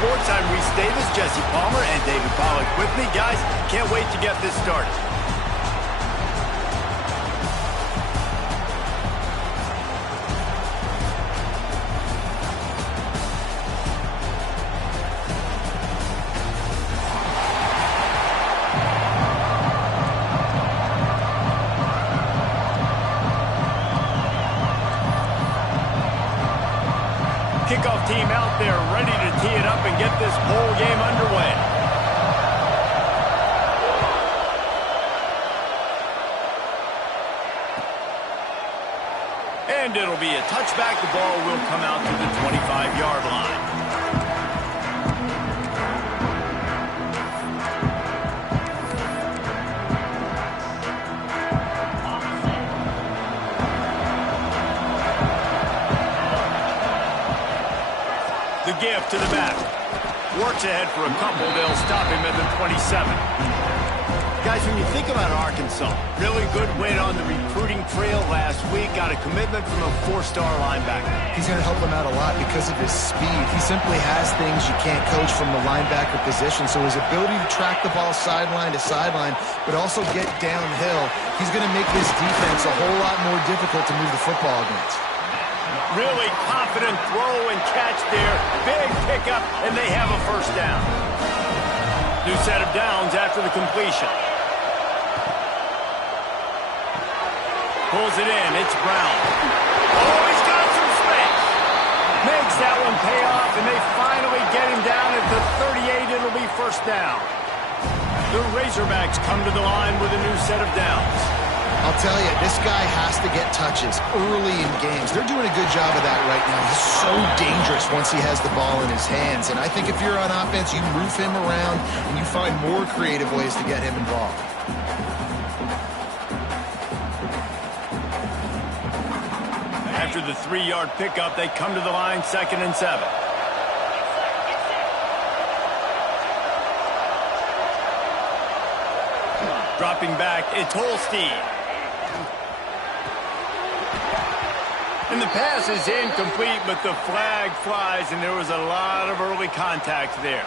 Sports. I'm Reese Davis, Jesse Palmer, and David Pollack with me. Guys, can't wait to get this started. Kickoff team out there ready to tee it up and get this whole game underway. And it'll be a touchback. The ball will come out to the 25-yard line. The give to the back. Works ahead for a couple. They'll stop him at the 27. Guys, when you think about Arkansas, really good win on the recruiting trail last week. Got a commitment from a 4-star linebacker. He's going to help them out a lot because of his speed. He simply has things you can't coach from the linebacker position. So his ability to track the ball sideline to sideline, but also get downhill, he's going to make this defense a whole lot more difficult to move the football against. Really confident throw and catch there. Big pickup, and they have a first down. New set of downs after the completion. Pulls it in. It's Brown. Oh, he's got some space. Makes that one pay off, and they finally get him down at the 38. It'll be first down. The Razorbacks come to the line with a new set of downs. I'll tell you, this guy has to get touches early in games. They're doing a good job of that right now. He's so dangerous once he has the ball in his hands. And I think if you're on offense, you move him around and you find more creative ways to get him involved. After the 3-yard pickup, they come to the line, 2nd and 7. Dropping back, it's Holstein. And the pass is incomplete, but the flag flies, and there was a lot of early contact there.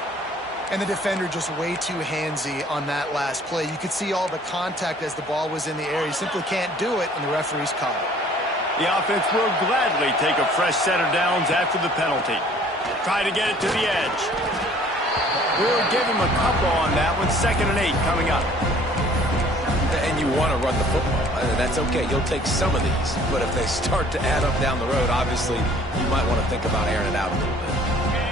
And the defender just way too handsy on that last play. You could see all the contact as the ball was in the air. He simply can't do it, and the referee's caught it. The offense will gladly take a fresh set of downs after the penalty. Try to get it to the edge. We'll give him a couple on that one. 2nd and 8 coming up. And you want to run the football. That's okay. You'll take some of these. But if they start to add up down the road, obviously, you might want to think about airing it out a little bit.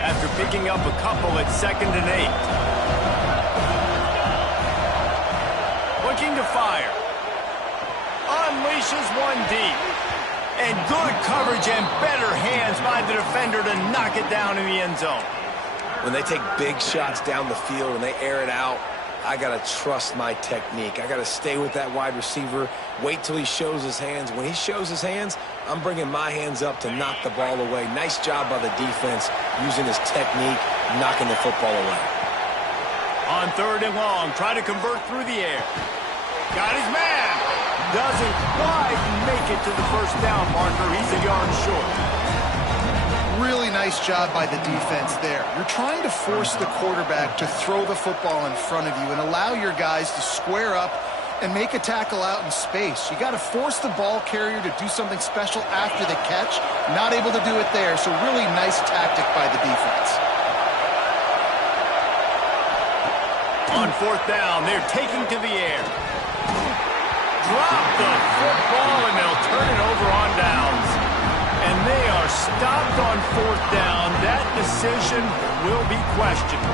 After picking up a couple at 2nd and 8. Looking to fire. Unleashes one deep. And good coverage and better hands by the defender to knock it down in the end zone. When they take big shots down the field and they air it out, I got to trust my technique. I got to stay with that wide receiver, wait till he shows his hands. When he shows his hands, I'm bringing my hands up to knock the ball away. Nice job by the defense using his technique, knocking the football away. On 3rd and long, try to convert through the air. Got his man. Doesn't quite make it to the first down marker. He's a yard short. Really nice job by the defense there. You're trying to force the quarterback to throw the football in front of you and allow your guys to square up and make a tackle out in space. You got to force the ball carrier to do something special after the catch. Not able to do it there, so really nice tactic by the defense. On 4th down, they're taking to the air. Drop the football, and they'll turn it over on downs. And they are stopped on 4th down. That decision will be questioned.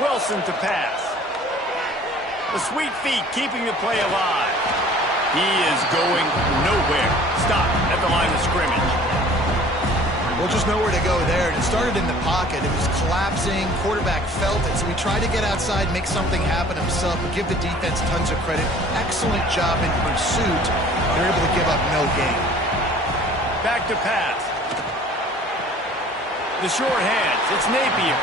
Wilson to pass. The sweet feet keeping the play alive. He is going nowhere. Stop at the line of scrimmage. Well, just nowhere to go there. It started in the pocket. It was collapsing. Quarterback felt it, so he tried to get outside, make something happen himself, but give the defense tons of credit. Excellent job in pursuit. They're able to give up no gain. Back to pass. The short hands. It's Napier.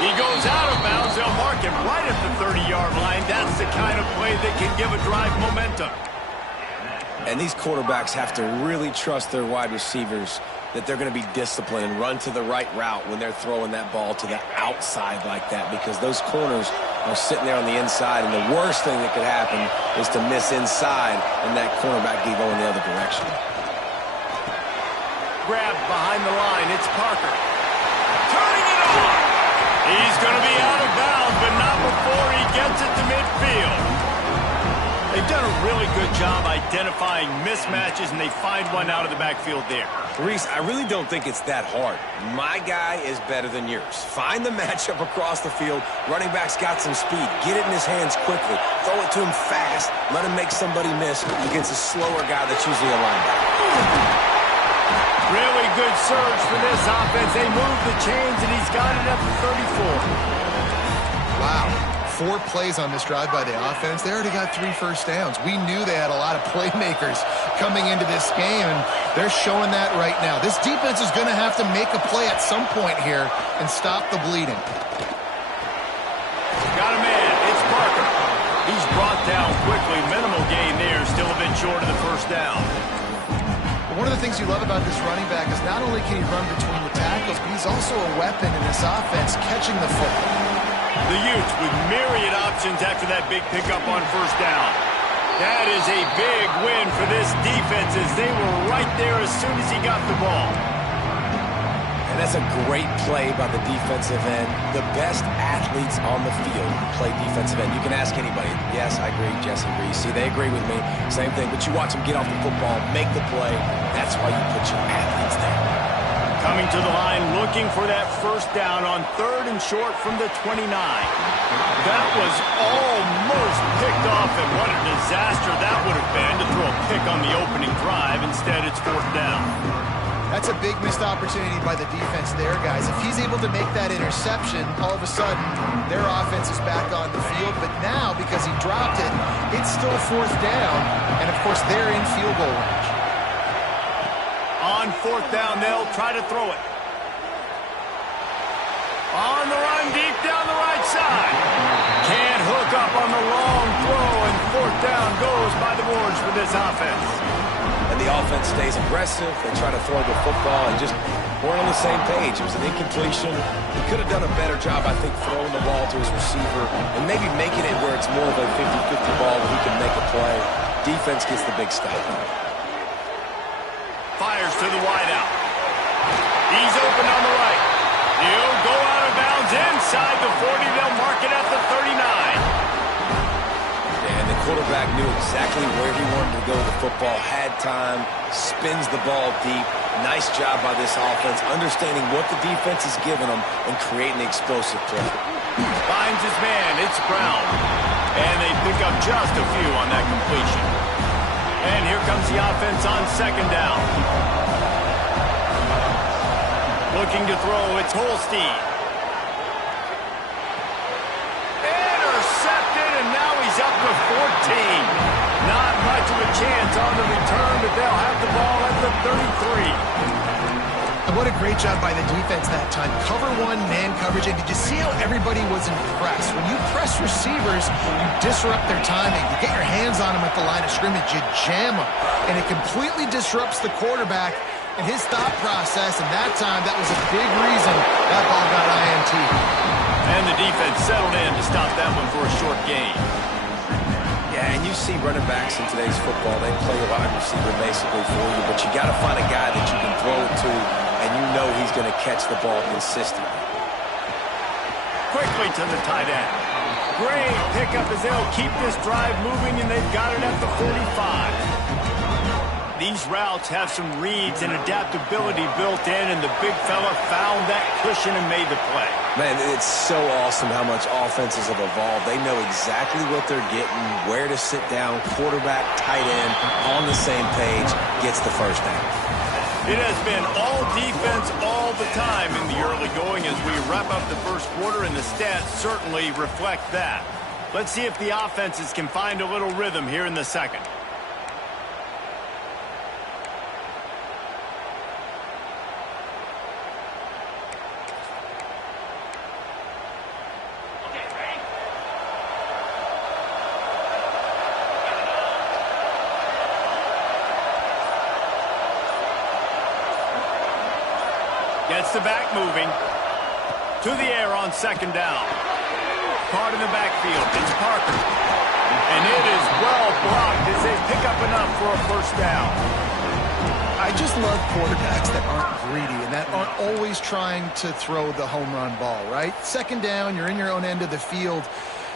He goes out of bounds. They'll mark him right at the 30-yard line. That's the kind of play that can give a drive momentum. And these quarterbacks have to really trust their wide receivers that they're going to be disciplined and run to the right route when they're throwing that ball to the outside like that, because those corners are sitting there on the inside, and the worst thing that could happen is to miss inside and that cornerback be going the other direction. Grabbed behind the line. It's Parker. Turning it on. He's going to be out of bounds, but not before he gets it to midfield. They've done a really good job identifying mismatches, and they find one out of the backfield there. Reese, I really don't think it's that hard. My guy is better than yours. Find the matchup across the field. Running back's got some speed. Get it in his hands quickly. Throw it to him fast. Let him make somebody miss against a slower guy that's usually a linebacker. Really good surge for this offense. They move the chains, and he's got it up to 34. Wow. 4 plays on this drive by the offense. They already got 3 first downs. We knew they had a lot of playmakers coming into this game, and they're showing that right now. This defense is going to have to make a play at some point here and stop the bleeding. Got a man. It's Parker. He's brought down quickly. Minimal gain there. Still a bit short of the first down. One of the things you love about this running back is not only can he run between the tackles, but he's also a weapon in this offense catching the football. The Utes with myriad options after that big pickup on first down. That is a big win for this defense, as they were right there as soon as he got the ball. And that's a great play by the defensive end. The best athletes on the field play defensive end. You can ask anybody. Yes, I agree, Jesse Reese. See, they agree with me. Same thing. But you watch them get off the football, make the play. That's why you put your athletes there. Coming to the line, looking for that first down on 3rd and short from the 29. That was almost picked off, and what a disaster that would have been to throw a pick on the opening drive. Instead, it's 4th down. That's a big missed opportunity by the defense there, guys. If he's able to make that interception, all of a sudden, their offense is back on the field. But now, because he dropped it, it's still 4th down. And, of course, they're in field goal range. On 4th down, they'll try to throw it. On the run, deep down the right side. Can't hook up on the long throw, and 4th down goes by the boards for this offense. And the offense stays aggressive. They try to throw the football and just weren't on the same page. It was an incompletion. He could have done a better job, I think, throwing the ball to his receiver and maybe making it where it's more of a 50-50 ball where he can make a play. Defense gets the big stop. Fires to the wideout. He's open on the right. He'll go out of bounds inside the 40. They'll mark it at the 39. And the quarterback knew exactly where he wanted to go with the football, had time, spins the ball deep. Nice job by this offense, understanding what the defense is giving them and creating the explosive play. Finds his man. It's Brown. And they pick up just a few on that completion. And here comes the offense on 2nd down. Looking to throw, it's Holstein. Intercepted, and now he's up to 14. Not much of a chance on the return, but they'll have the ball at the 33. And what a great job by the defense that time. Cover 1, man coverage. And did you see how everybody was impressed? When you press receivers, you disrupt their timing. You get your hands on them at the line of scrimmage. You jam them. And it completely disrupts the quarterback and his thought process. And that time, that was a big reason that ball got INT. And the defense settled in to stop that one for a short gain. Yeah, and you see running backs in today's football, they play a wide receiver basically for you, but you got to find a guy that you can throw it to, and you know he's going to catch the ball consistently. Quickly to the tight end. Great pickup as they'll keep this drive moving, and they've got it at the 45. These routes have some reads and adaptability built in, and the big fella found that cushion and made the play. Man, it's so awesome how much offenses have evolved. They know exactly what they're getting, where to sit down, quarterback, tight end, on the same page, gets the first down. It has been all defense all the time in the early going as we wrap up the first quarter, and the stats certainly reflect that. Let's see if the offenses can find a little rhythm here in the second. the back moving. To the air on second down. Caught in the backfield. It's Parker. And it is well blocked as they pick up enough for a first down. I just love quarterbacks that aren't greedy and that aren't always trying to throw the home run ball, right? Second down, you're in your own end of the field.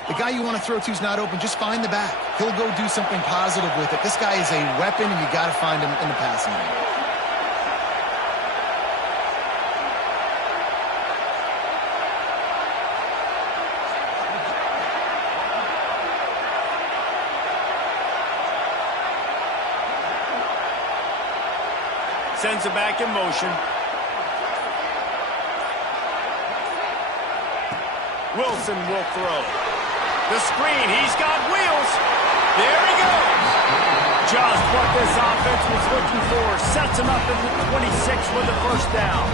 The guy you want to throw to is not open. Just find the back. He'll go do something positive with it. This guy is a weapon, and you got to find him in the passing game. Sends it back in motion. Wilson will throw. The screen, he's got wheels. There he goes. Just what this offense was looking for. Sets him up at the 26 with a first down.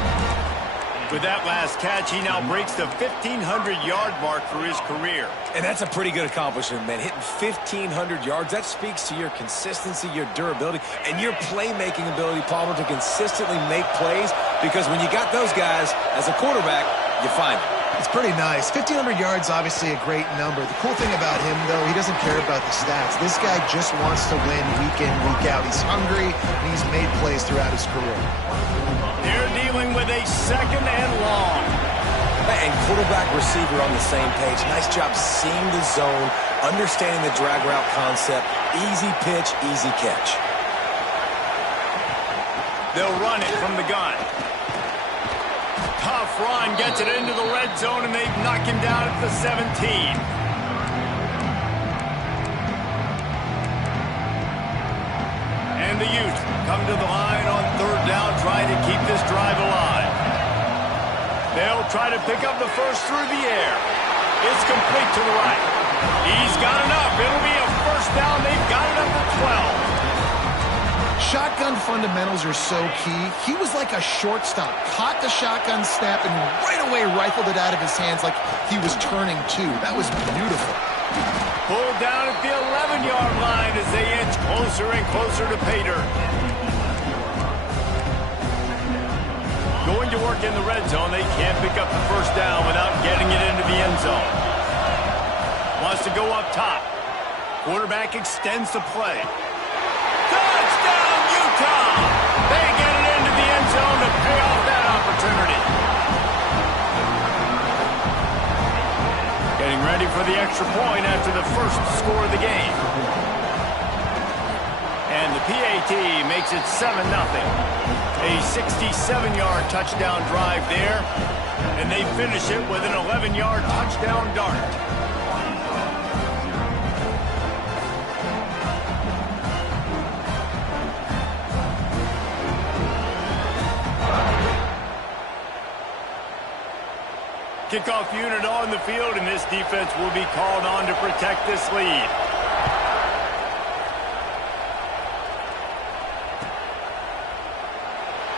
With that last catch, he now breaks the 1,500-yard mark for his career. And that's a pretty good accomplishment, man. Hitting 1,500 yards, that speaks to your consistency, your durability, and your playmaking ability, Palmer, to consistently make plays. Because when you got those guys as a quarterback, you find them. It's pretty nice. 1,500 yards, obviously a great number. The cool thing about him, though, he doesn't care about the stats. This guy just wants to win week in, week out. He's hungry, and he's made plays throughout his career. They're dealing with a second and long. And quarterback receiver on the same page. Nice job seeing the zone, understanding the drag route concept. Easy pitch, easy catch. They'll run it from the gun. Tough run, gets it into the red zone, and they knock him down at the 17. And the Utes come to the line on third down, trying to keep this drive alive. They'll try to pick up the first through the air. It's complete to the right. He's got enough. It'll be a first down. They've got it up to 12. Shotgun fundamentals are so key. He was like a shortstop. Caught the shotgun snap and right away rifled it out of his hands like he was turning two. That was beautiful. Pulled down at the 11-yard line as they inch closer and closer to pay dirt. Going to work in the red zone. They can't pick up the first down without getting it into the end zone. Wants to go up top. Quarterback extends the play. Touchdown, Utah! They get it into the end zone to pay off that opportunity. Getting ready for the extra point after the first score of the game. And the PAT makes it 7-0. A 67-yard touchdown drive there. And they finish it with an 11-yard touchdown dart. Kickoff unit on the field, and this defense will be called on to protect this lead.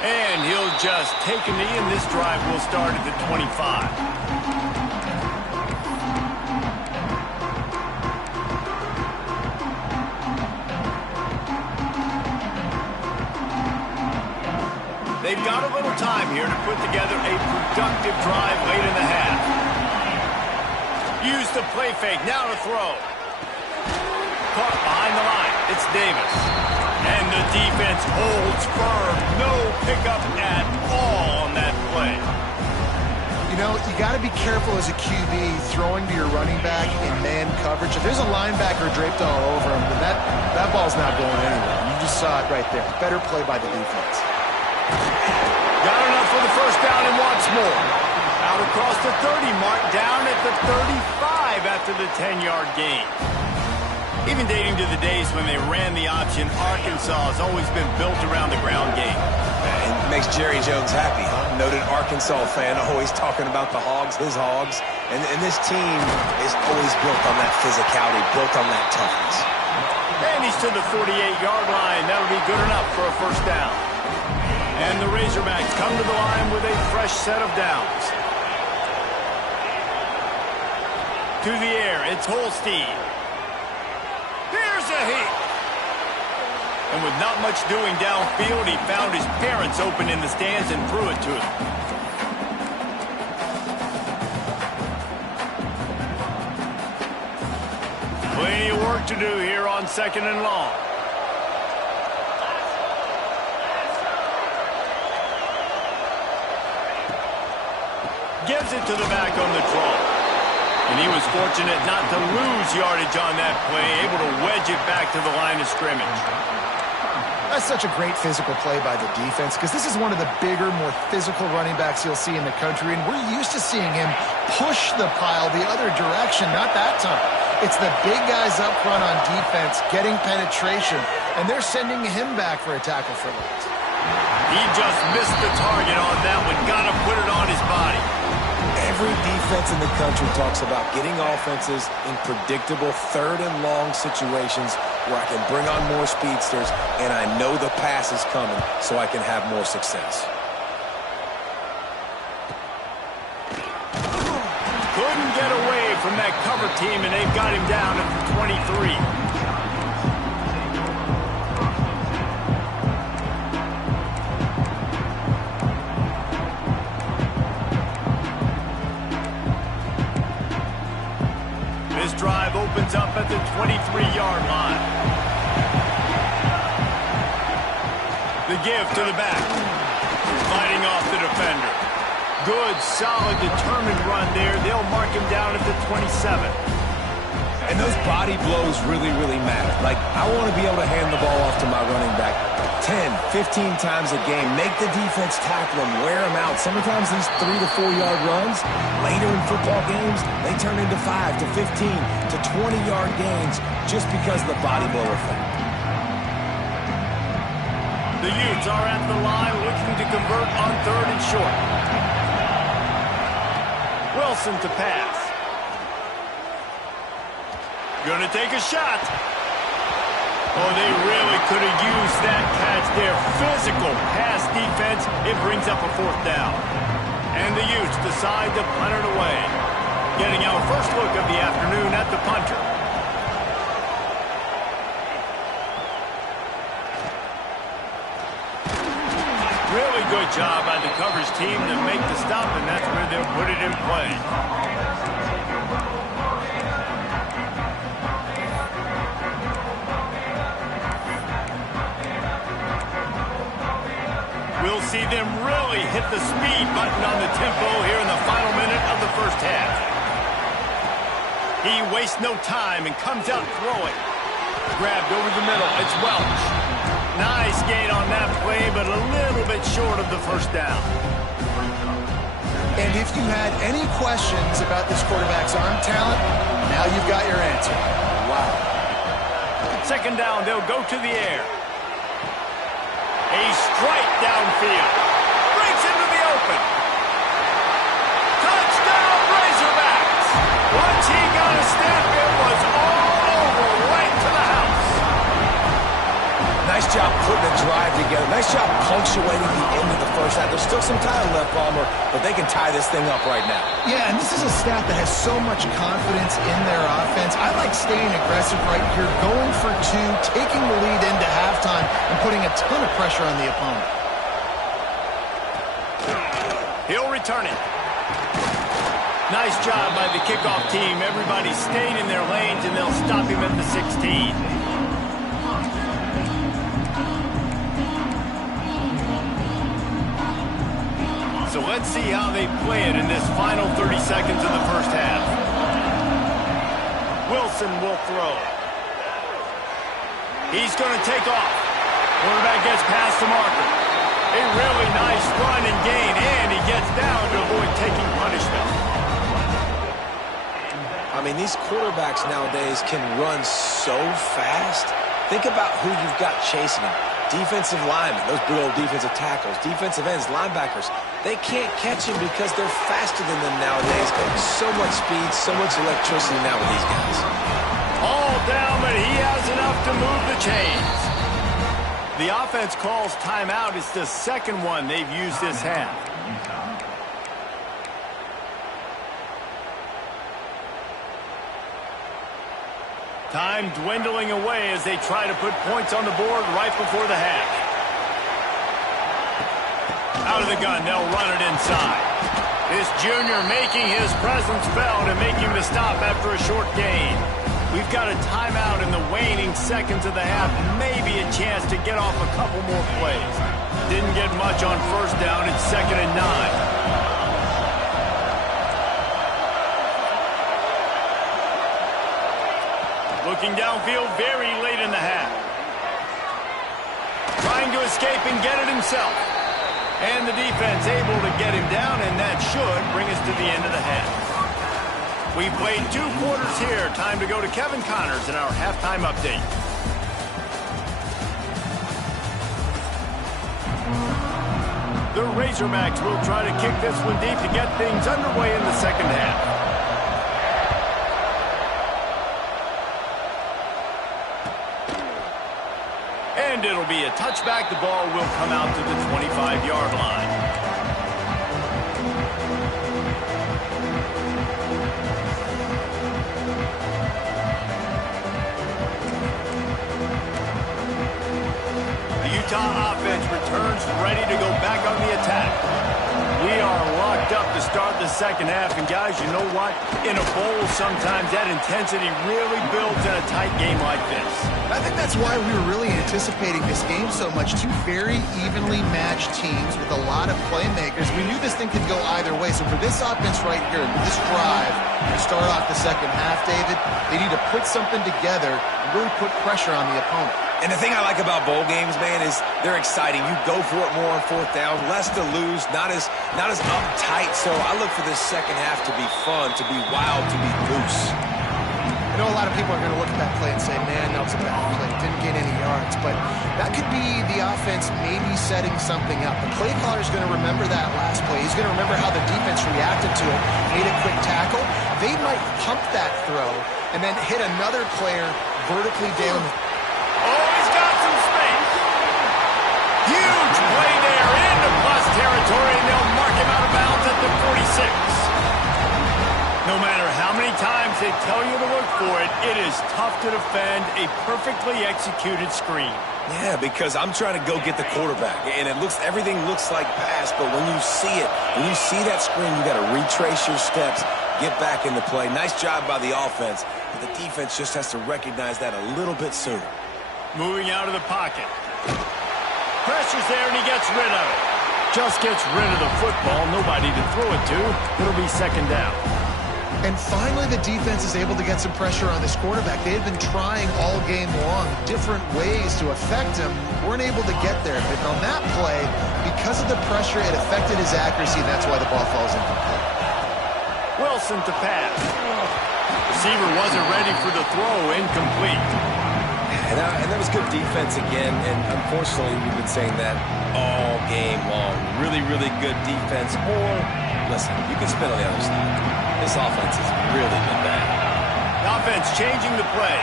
And he'll just take a knee, and this drive will start at the 25. They've got a little time here to put together a productive drive late in the half. Use the play fake, now to throw. Caught behind the line, it's Davis. And the defense holds firm. No pickup at all on that play. You know, you got to be careful as a QB throwing to your running back in man coverage. If there's a linebacker draped all over him, then that ball's not going anywhere. You just saw it right there. Better play by the defense. Got enough for the first down and wants more. Out across the 30 mark, down at the 35 after the 10-yard gain. Even dating to the days when they ran the option, Arkansas has always been built around the ground game. It makes Jerry Jones happy, huh? Noted Arkansas fan, always talking about the Hogs, his Hogs. And this team is always built on that physicality, built on that toughness. And he's to the 48-yard line. That'll be good enough for a first down. And the Razorbacks come to the line with a fresh set of downs. To the air, it's Holstein. Here's a hit. And with not much doing downfield, he found his parents open in the stands and threw it to him. work to do here on 2nd and long. Gives it to the back on the draw. And he was fortunate not to lose yardage on that play, able to wedge it back to the line of scrimmage. That's such a great physical play by the defense because this is one of the bigger, more physical running backs you'll see in the country, and we're used to seeing him push the pile the other direction. Not that time. It's the big guys up front on defense getting penetration, and they're sending him back for a tackle for loss. He just missed the target on that one. Got to put it on his body. Every defense in the country talks about getting offenses in predictable 3rd and long situations where I can bring on more speedsters and I know the pass is coming so I can have more success. Couldn't get away from that cover team, and they've got him down at the 23. Drive opens up at the 23-yard line. The give to the back. Fighting off the defender. Good, solid, determined run there. They'll mark him down at the 27. And those body blows really, really matter. Like, I want to be able to hand the ball off to my running back 10, 15 times a game. Make the defense tackle him, wear him out. Sometimes these 3 to 4 yard runs, later in football games, they turn into 5 to 15 to 20-yard gains just because of the body blow effect. The Utes are at the line looking to convert on 3rd and short. Wilson to pass. Gonna take a shot. Oh, they really could have used that catch there. Physical pass defense. It brings up a 4th down. And the Utes decide to punt it away. Getting our first look of the afternoon at the punter. Really good job by the coverage team to make the stop, and that's where they'll put it in play. We'll see them really hit the speed button on the tempo here in the final minute of the first half. He wastes no time and comes out throwing. Grabbed over the middle. It's Welch. Nice gain on that play, but a little bit short of the first down. And if you had any questions about this quarterback's arm talent, now you've got your answer. Wow. 2nd down, they'll go to the air. A strike downfield. Breaks into the open. Touchdown, Razorbacks. Once he got a step, it was all over, right to the house. Nice job putting a drive together. Nice job punctuating the end of the first half. There's still some time left, Palmer, but they can tie this thing up right now. Yeah, and this is a staff that has so much confidence in their offense. I like staying aggressive right here, going for 2, taking the lead into halftime, and putting a ton of pressure on the opponent. He'll return it. Nice job by the kickoff team. Everybody staying in their lanes, and they'll stop him at the 16. So let's see how they play it in this final 30 seconds of the first half. Wilson will throw. He's going to take off. Quarterback gets past the marker. A really nice run and gain, and he gets down to avoid taking punishment. I mean, these quarterbacks nowadays can run so fast. Think about who you've got chasing them. Defensive linemen, those big old defensive tackles, defensive ends, linebackers. They can't catch him because they're faster than them nowadays. So much speed, so much electricity now with these guys. All down, but he has enough to move the chains. The offense calls timeout. It's the 2nd one they've used this half. Time dwindling away as they try to put points on the board right before the half. Out of the gun, they'll run it inside. This junior making his presence felt and making the stop after a short gain. We've got a timeout in the waning seconds of the half. Maybe a chance to get off a couple more plays. Didn't get much on first down. It's 2nd and 9. Looking downfield very late in the half. Trying to escape and get it himself. And the defense able to get him down, and that should bring us to the end of the half. We played 2 quarters here. Time to go to Kevin Connors in our halftime update. The Razorbacks will try to kick this one deep to get things underway in the second half. And it'll be a touchback. The ball will come out to the 25-yard line. The Utah offense returns ready to go back on the attack. We are locked up to start the second half. And, guys, you know what? In a bowl, sometimes that intensity really builds in a tight game like this. I think that's why we were really anticipating this game so much. 2 very evenly matched teams with a lot of playmakers. We knew this thing could go either way. So for this offense right here, this drive to start off the second half, David, they need to put something together and really put pressure on the opponent. And the thing I like about bowl games, man, is they're exciting. You go for it more on 4th down, less to lose, not as uptight. So I look for this second half to be fun, to be wild, to be loose. I know a lot of people are going to look at that play and say, man, that was a bad play. Didn't gain any yards. But that could be the offense maybe setting something up. The play caller is going to remember that last play. He's going to remember how the defense reacted to it, made a quick tackle. They might pump that throw and then hit another player vertically down. Oh, he's got some space. Huge play there into plus territory, and they'll mark him out of bounds at the 46. No matter how many times they tell you to look for it, it is tough to defend a perfectly executed screen. Yeah, because I'm trying to go get the quarterback, and everything looks like pass, but when you see it, when you see that screen, you got to retrace your steps, get back into play. Nice job by the offense, but the defense just has to recognize that a little bit sooner. Moving out of the pocket. Pressure's there, and he gets rid of it. Just gets rid of the football. Nobody to throw it to. It'll be 2nd down. And finally, the defense is able to get some pressure on this quarterback. They had been trying all game long different ways to affect him. Weren't able to get there. But on that play, because of the pressure, it affected his accuracy, and that's why the ball falls incomplete. Wilson to pass. Receiver wasn't ready for the throw. Incomplete. And that was good defense again, and unfortunately, we've been saying that all game long. Really, really good defense. Or, listen, you can spin on the other side. This offense has really been bad. The offense changing the play.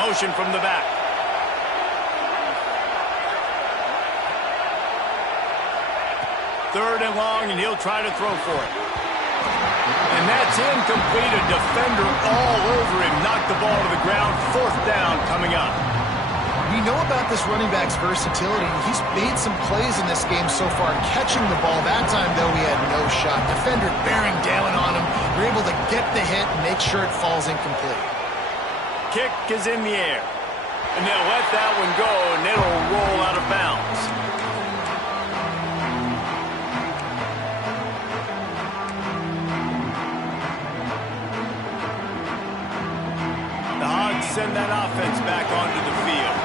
Motion from the back. Third and long, and he'll try to throw for it. And that's incomplete. A defender all over him. Knocked the ball to the ground. 4th down coming up. We know about this running back's versatility. He's made some plays in this game so far, catching the ball. That time, though, he had no shot. Defender bearing down on him. They're able to get the hit and make sure it falls incomplete. Kick is in the air. And they'll let that one go, and it'll roll out of bounds. The Hogs send that offense back onto the field.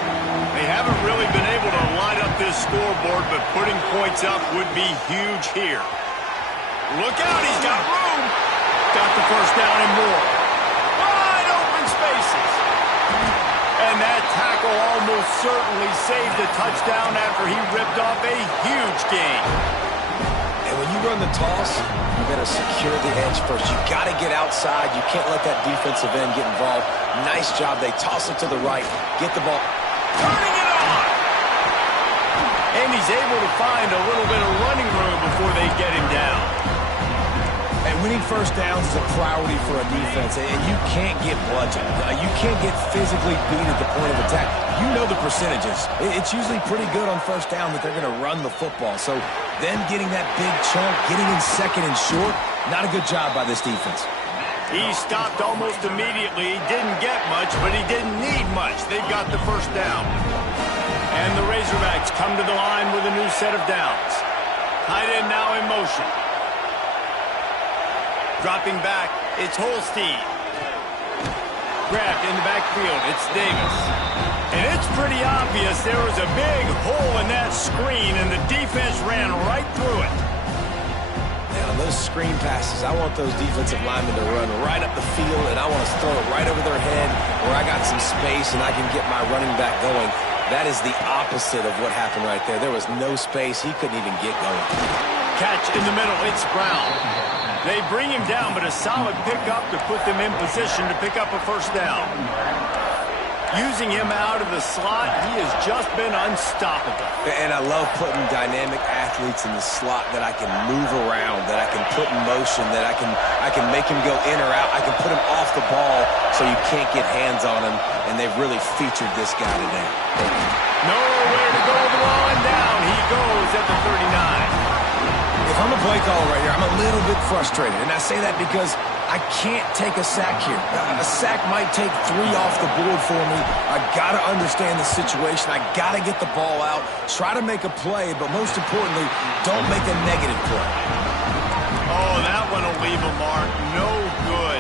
They haven't really been able to line up this scoreboard, but putting points up would be huge here. Look out, he's got room. Got the first down and more. Wide open spaces. And that tackle almost certainly saved a touchdown after he ripped off a huge gain. And when you run the toss, you better secure the edge first. You got to get outside. You can't let that defensive end get involved. Nice job. They toss it to the right. Get the ball. Turning it on. And he's able to find a little bit of running room before they get him down. And winning first downs is a priority for a defense, and you can't get bludgeoned. You can't get physically beat at the point of attack. You know the percentages. It's usually pretty good on first down that they're going to run the football. So them getting that big chunk, getting in second and short, not a good job by this defense. He stopped almost immediately. He didn't get much, but he didn't need much. They got the first down. And the Razorbacks come to the line with a new set of downs. Tight end now in motion. Dropping back, it's Holstein. Grabbed in the backfield, it's Davis. And it's pretty obvious there was a big hole in that screen, and the defense ran right through it. Now, on those screen passes, I want those defensive linemen to run right up the field, and I want to throw it right over their head where I got some space and I can get my running back going. That is the opposite of what happened right there. There was no space. He couldn't even get going. Catch in the middle. It's Brown. They bring him down, but a solid pickup to put them in position to pick up a first down. Using him out of the slot, he has just been unstoppable. And I love putting dynamic athletes in the slot that I can move around, that I can put in motion, that I can make him go in or out. I can put him off the ball so you can't get hands on him, and they've really featured this guy today. Nowhere to go with the ball, and down he goes at the 39. If I'm a play caller right here, I'm a little bit frustrated, and I say that because I can't take a sack here. A sack might take 3 off the board for me. I got to understand the situation. I got to get the ball out, try to make a play, but most importantly, don't make a negative play. Oh, that one will leave a mark. No good.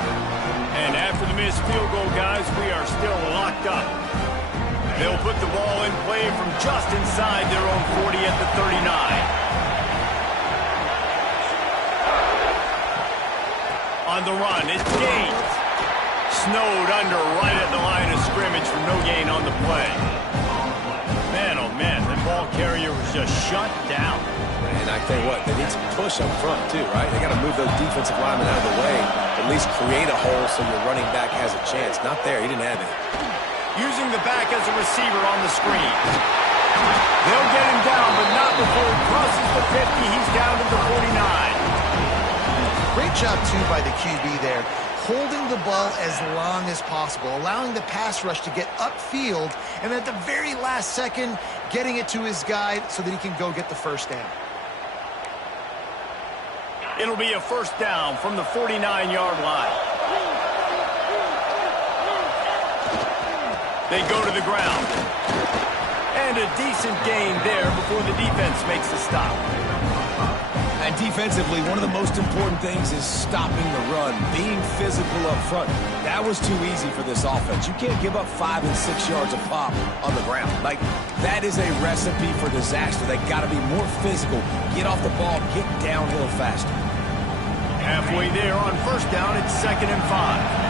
And after the missed field goal, guys, we are still locked up. They'll put the ball in play from just inside their own 40 at the 39. On the run, it's Gaines. Snowed under right at the line of scrimmage for no gain on the play. Man, oh man, the ball carrier was just shut down. And I tell you what, they need some push up front too, right? They got to move those defensive linemen out of the way, at least create a hole so your running back has a chance. Not there, he didn't have it. Using the back as a receiver on the screen. They'll get him down, but not before he crosses the 50. He's down to the 49. Great job, too, by the QB there, holding the ball as long as possible, allowing the pass rush to get upfield, and at the very last second, getting it to his guy so that he can go get the first down. It'll be a first down from the 49-yard line. They go to the ground. And a decent gain there before the defense makes the stop. And defensively, one of the most important things is stopping the run, being physical up front. That was too easy for this offense. You can't give up 5 and 6 yards of pop on the ground. Like, that is a recipe for disaster. They got to be more physical, get off the ball, get downhill faster. Halfway there on first down, it's 2nd and 5.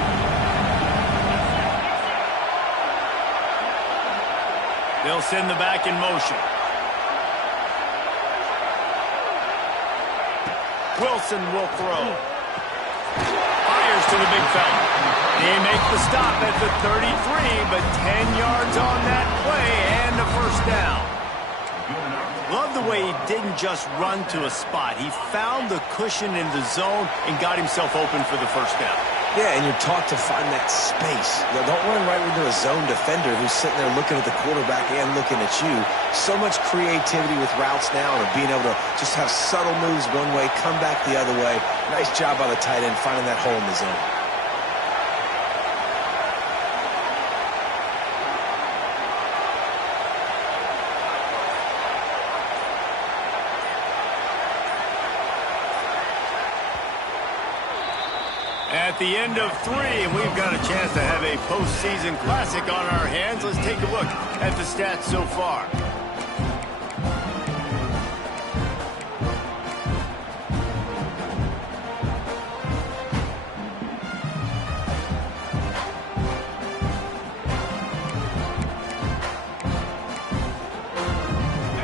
They'll send the back in motion. Wilson will throw. Fires to the big fella. They make the stop at the 33, but 10 yards on that play and a first down. Love the way he didn't just run to a spot. He found the cushion in the zone and got himself open for the first down. Yeah, and you're taught to find that space. Now, don't run right into a zone defender who's sitting there looking at the quarterback and looking at you. So much creativity with routes now and being able to just have subtle moves one way, come back the other way. Nice job by the tight end finding that hole in the zone. At the end of 3, and we've got a chance to have a postseason classic on our hands. Let's take a look at the stats so far.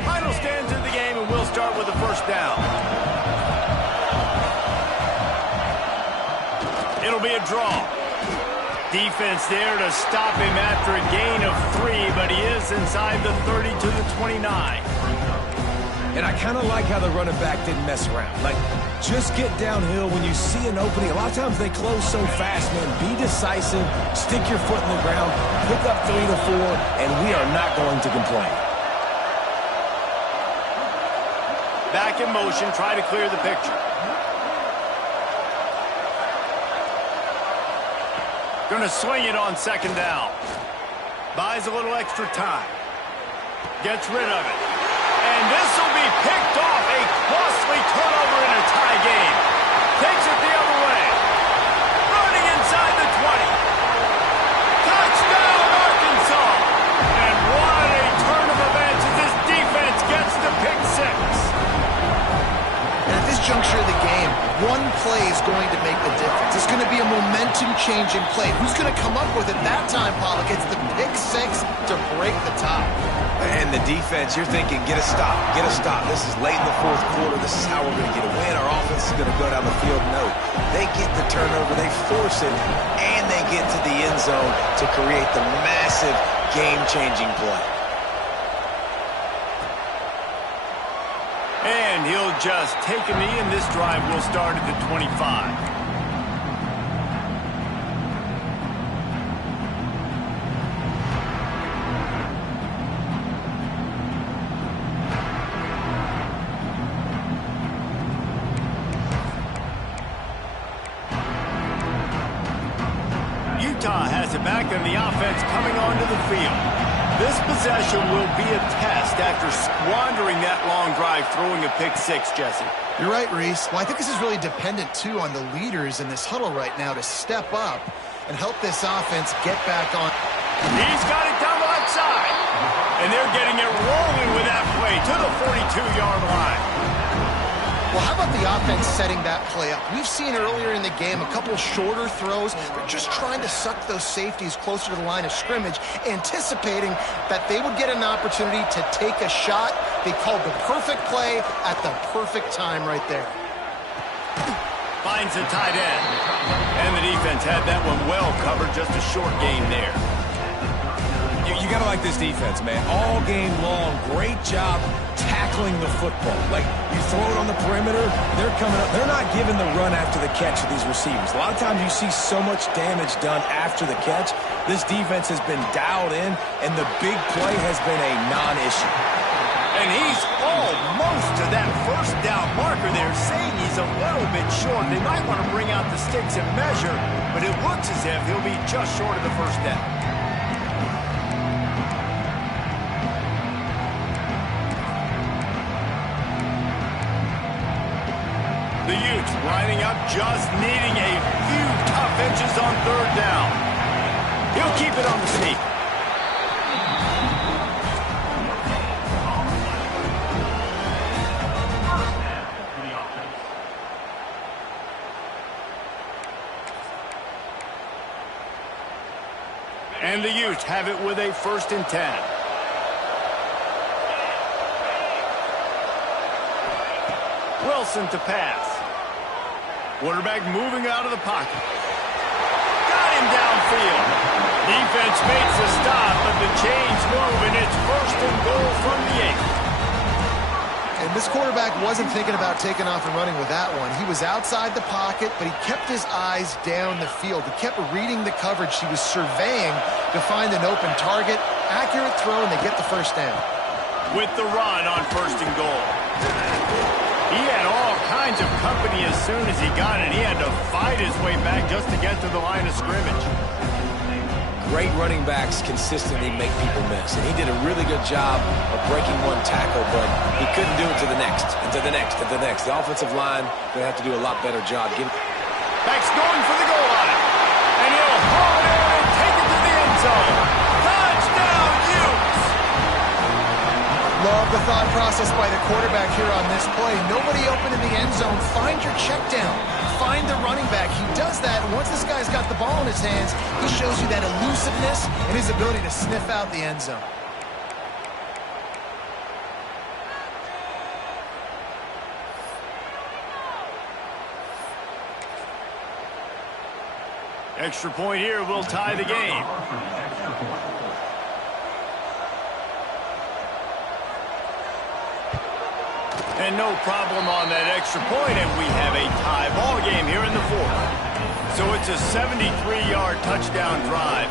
Final stands of the game, and we'll start with the first down. It'll be a draw. Defense there to stop him after a gain of 3, but he is inside the 30 to the 29. And I kind of like how the running back didn't mess around. Like, just get downhill when you see an opening. A lot of times they close so fast, man. Be decisive, stick your foot in the ground, pick up 3 to 4, and we are not going to complain. Back in motion, try to clear the picture. Going to swing it on second down. Buys a little extra time. Gets rid of it. And this will be picked off. A costly turnover in a tie game. Takes it the other way. Running inside the 20. Touchdown, Arkansas. And what a turn of events as this defense gets the pick six. And at this juncture of the game, one play is going to make the difference. It's going to be a momentum-changing play. Who's going to come up with it that time, Pollock? It's the pick six to break the tie. And the defense, you're thinking, get a stop, get a stop. This is late in the fourth quarter. This is how we're going to get a win. Our offense is going to go down the field. No, they get the turnover, they force it, and they get to the end zone to create the massive game-changing play. And he'll just take a knee, and this drive will start at the 25. Utah has it back, and the offense coming onto the field. This possession will be a test after squandering that long drive, throwing a pick six, Jesse. You're right, Reese. Well, I think this is really dependent, too, on the leaders in this huddle right now to step up and help this offense get back on. He's got it down the left side. And they're getting it rolling with that play to the 42-yard line. Well, how about the offense setting that play up? We've seen earlier in the game a couple shorter throws. They're just trying to suck those safeties closer to the line of scrimmage, anticipating that they would get an opportunity to take a shot. They called the perfect play at the perfect time right there. Finds a tight end. And the defense had that one well covered, just a short gain there. You got to like this defense, man. All game long, great job tackling the football. Like, you throw it on the perimeter, they're coming up. They're not giving the run after the catch to these receivers. A lot of times you see so much damage done after the catch. This defense has been dialed in, and the big play has been a non-issue. And he's almost to that first down marker there, saying he's a little bit short. They might want to bring out the sticks and measure, but it looks as if he'll be just short of the first down. The Utes lining up, just needing a few tough inches on third down. He'll keep it on the sneak. And the Utes have it with a 1st and 10. Wilson to pass. Quarterback moving out of the pocket. Got him downfield. Defense makes a stop, but the chains move, and it's 1st and goal from the 8. And this quarterback wasn't thinking about taking off and running with that one. He was outside the pocket, but he kept his eyes down the field. He kept reading the coverage. He was surveying to find an open target. Accurate throw, and they get the 1st down. With the run on 1st and goal. He had all kinds of company as soon as he got it. He had to fight his way back just to get to the line of scrimmage. Great running backs consistently make people miss, and he did a really good job of breaking one tackle, but he couldn't do it to the next, and to the next, and to the next. The offensive line going to have to do a lot better job getting. Back's going for the goal line, and he'll haul it in and take it to the end zone. Touchdown, Utes! Love the thought process by the quarterback here on this play. Nobody open in the end zone. Find your check down. Find the running back. He does that. Once this guy's got the ball in his hands, he shows you that elusiveness and his ability to sniff out the end zone. Extra point here will tie the game. And no problem on that extra point, and we have a tie ball game here in the 4th. So it's a 73-yard touchdown drive.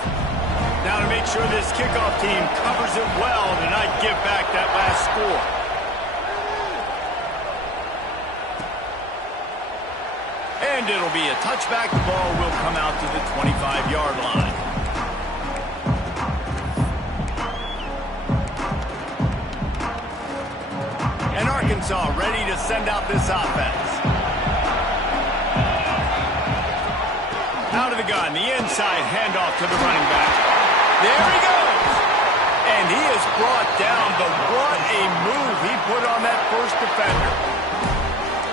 Now to make sure this kickoff team covers it well to not give back that last score. And And it'll be a touchback. The ball will come out to the 25-yard line. And Arkansas ready to send out this offense. Out of the gun, the inside handoff to the running back. There he goes. And he is brought down, but what a move he put on that first defender.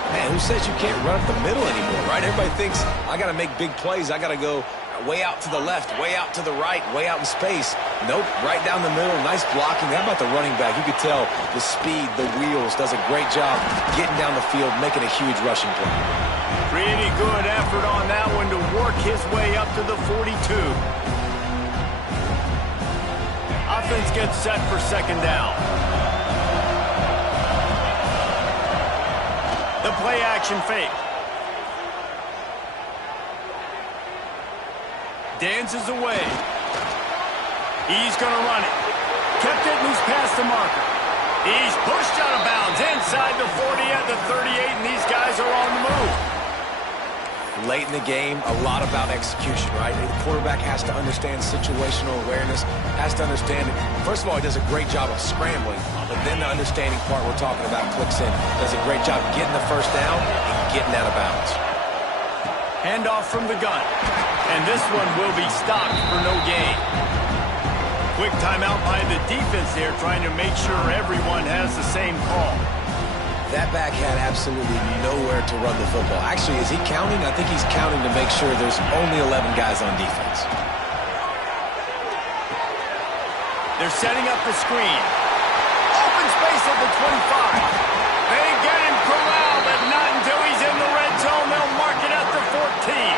Man, who says you can't run up the middle anymore, right? Everybody thinks, I got to make big plays. I got to go way out to the left, way out to the right, way out in space. Nope, right down the middle, nice blocking. How about the running back? You could tell the speed, the wheels, does a great job getting down the field, making a huge rushing play. Pretty good effort on that one to work his way up to the 42. Offense gets set for second down. The play action fake. Dances away. He's going to run it. Kept it and he's past the marker. He's pushed out of bounds inside the 40 at the 38, and these guys are on the move. Late in the game, a lot about execution, right? The quarterback has to understand situational awareness, has to understand it. First of all, he does a great job of scrambling, but then the understanding part we're talking about clicks in. Does a great job getting the first down and getting out of bounds. Handoff from the gun. And this one will be stopped for no gain. Quick timeout by the defense there, trying to make sure everyone has the same call. That back had absolutely nowhere to run the football. Actually, is he counting? I think he's counting to make sure there's only 11 guys on defense. They're setting up the screen. Open space at the 25. They get him corralled, but not until he's in the red zone. They'll mark it at the 14.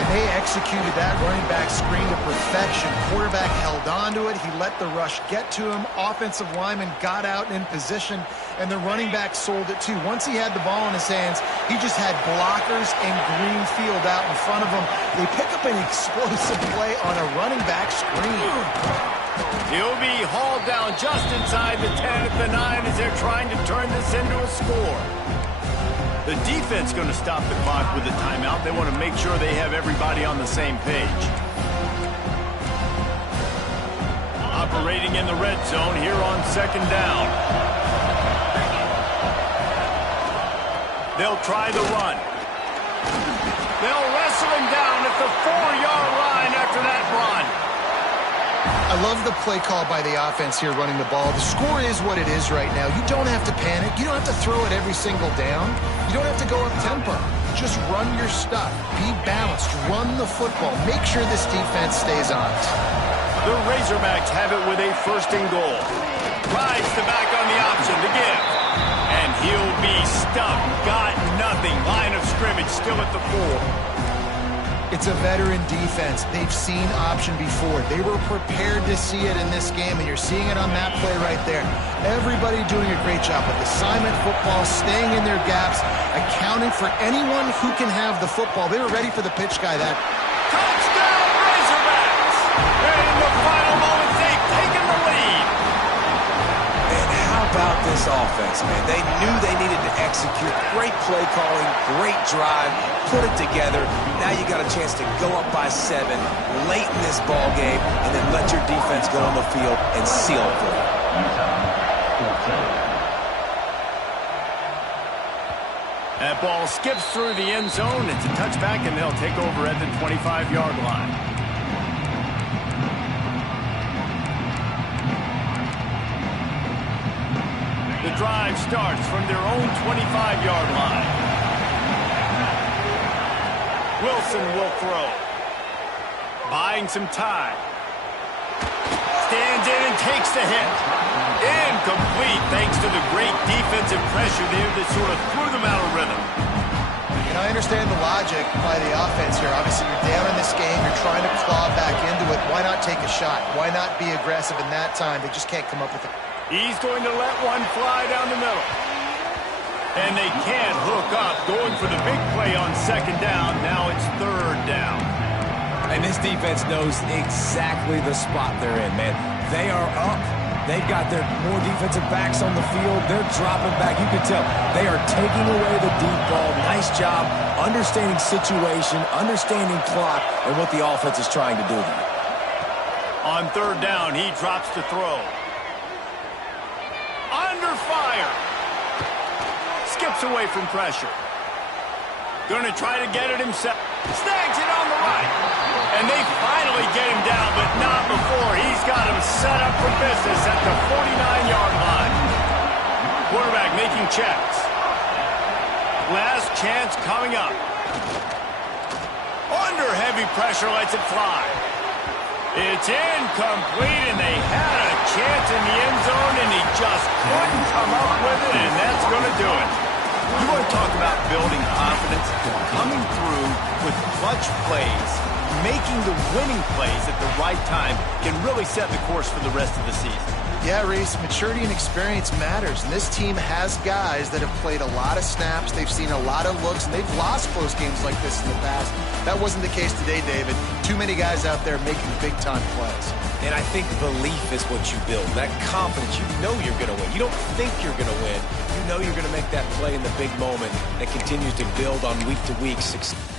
And they executed that running back screen to perfection. Quarterback held on to it. He let the rush get to him. Offensive lineman got out in position, and the running back sold it too. Once he had the ball in his hands, he just had blockers and green field out in front of him. They pick up an explosive play on a running back screen. He'll be hauled down just inside the 10 at the 9 as they're trying to turn this into a score. The defense going to stop the clock with a timeout. They want to make sure they have everybody on the same page. Operating in the red zone here on second down. They'll try the run. They'll wrestle him down at the 4-yard line after that run. I love the play call by the offense here running the ball. The score is what it is right now. You don't have to panic. You don't have to throw it every single down. You don't have to go up tempo. Just run your stuff. Be balanced. Run the football. Make sure this defense stays on it. The Razorbacks have it with a first and goal. Rides the back on the option to give. And he'll be stuck. Got nothing. Line of scrimmage still at the 4. It's a veteran defense. They've seen option before. They were prepared to see it in this game, and you're seeing it on that play right there. Everybody doing a great job with assignment football, staying in their gaps, accounting for anyone who can have the football. They were ready for the pitch guy. That touchdown Razorbacks! And in the final moments, they've taken the lead. And how about this offense, man? They knew they needed to execute. Great play calling, great drive, put it together. Now you got a chance to go up by 7 late in this ball game and then let your defense go on the field and seal it for you. That ball skips through the end zone. It's a touchback, and they'll take over at the 25-yard line. The drive starts from their own 25-yard line. Wilson will throw. Buying some time. Stands in and takes the hit. Incomplete thanks to the great defensive pressure there that sort of threw them out of rhythm. And I understand the logic by the offense here. Obviously, you're down in this game. You're trying to claw back into it. Why not take a shot? Why not be aggressive in that time? They just can't come up with it. He's going to let one fly down the middle. And they can't hook up, going for the big play on second down. Now it's third down. And this defense knows exactly the spot they're in, man. They are up. They've got their more defensive backs on the field. They're dropping back. You can tell they are taking away the deep ball. Nice job understanding situation, understanding clock, and what the offense is trying to do there. On third down, he drops to throw. Under fire. Skips away from pressure. Going to try to get it himself. Snags it on the right. And they finally get him down, but not before. He's got him set up for business at the 49-yard line. Quarterback making checks. Last chance coming up. Under heavy pressure, lets it fly. It's incomplete, and they had a chance in the end zone, and he just couldn't come up with it, and that's going to do it. You want to talk about building confidence? Coming through with clutch plays, making the winning plays at the right time can really set the course for the rest of the season. Yeah, Reese, maturity and experience matters, and this team has guys that have played a lot of snaps, they've seen a lot of looks, and they've lost close games like this in the past. That wasn't the case today, David. Too many guys out there making big-time plays. And I think belief is what you build, that confidence. You know you're going to win. You don't think you're going to win. You know you're going to make that play in the big moment that continues to build on week-to-week success.